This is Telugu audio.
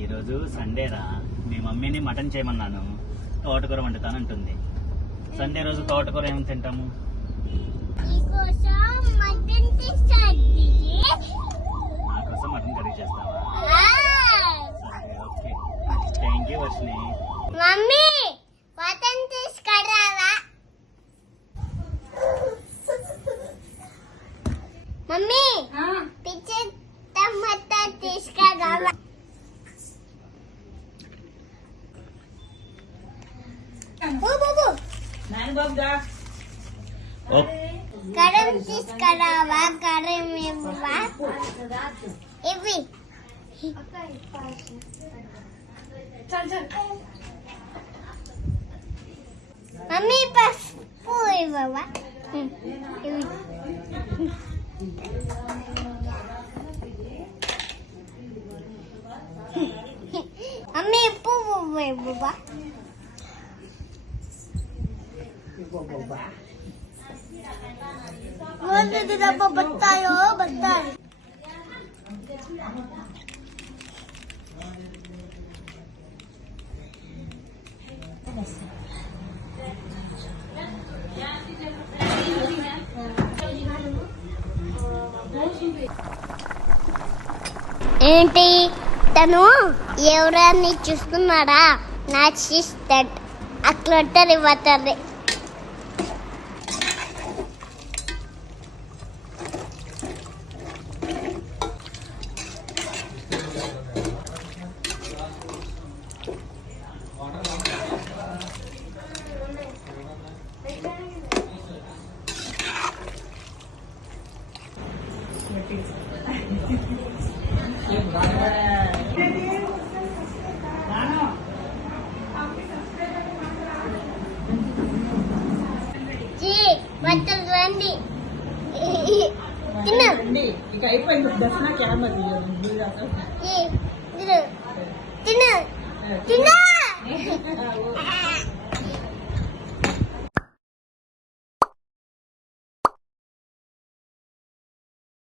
ఈరోజు సండేరా, మీ మమ్మీని మటన్ చేయమన్నాను, తోటకూర వండుతానంటుంది. సండే రోజు తోటకూర ఏమి తింటాము? నా కోసం మటన్ కర్రీ చేస్తావా? సరే, okay. Thank you Varshini. Mummy mutton తీసుకురావా? మమ్మీ పిచ్చి టమాటా తీసుకురావా? కరం తీసుకురావా? కరం ఇవ్వవా? ఇవి మమ్మీ పసుపు ఇవ్వవా? ఇవి మమ్మీ పువ్వు ఇవ్వవా? బత్తాయో బత్తాయి. ఏంటి తను ఎవరని చూస్తున్నాడా? నా సిస్టర్ అట్లా ఇవ్వతుంది. రండి తిను. ఇక అయిపోయింది దర్శన క్యామరా తిను తిను.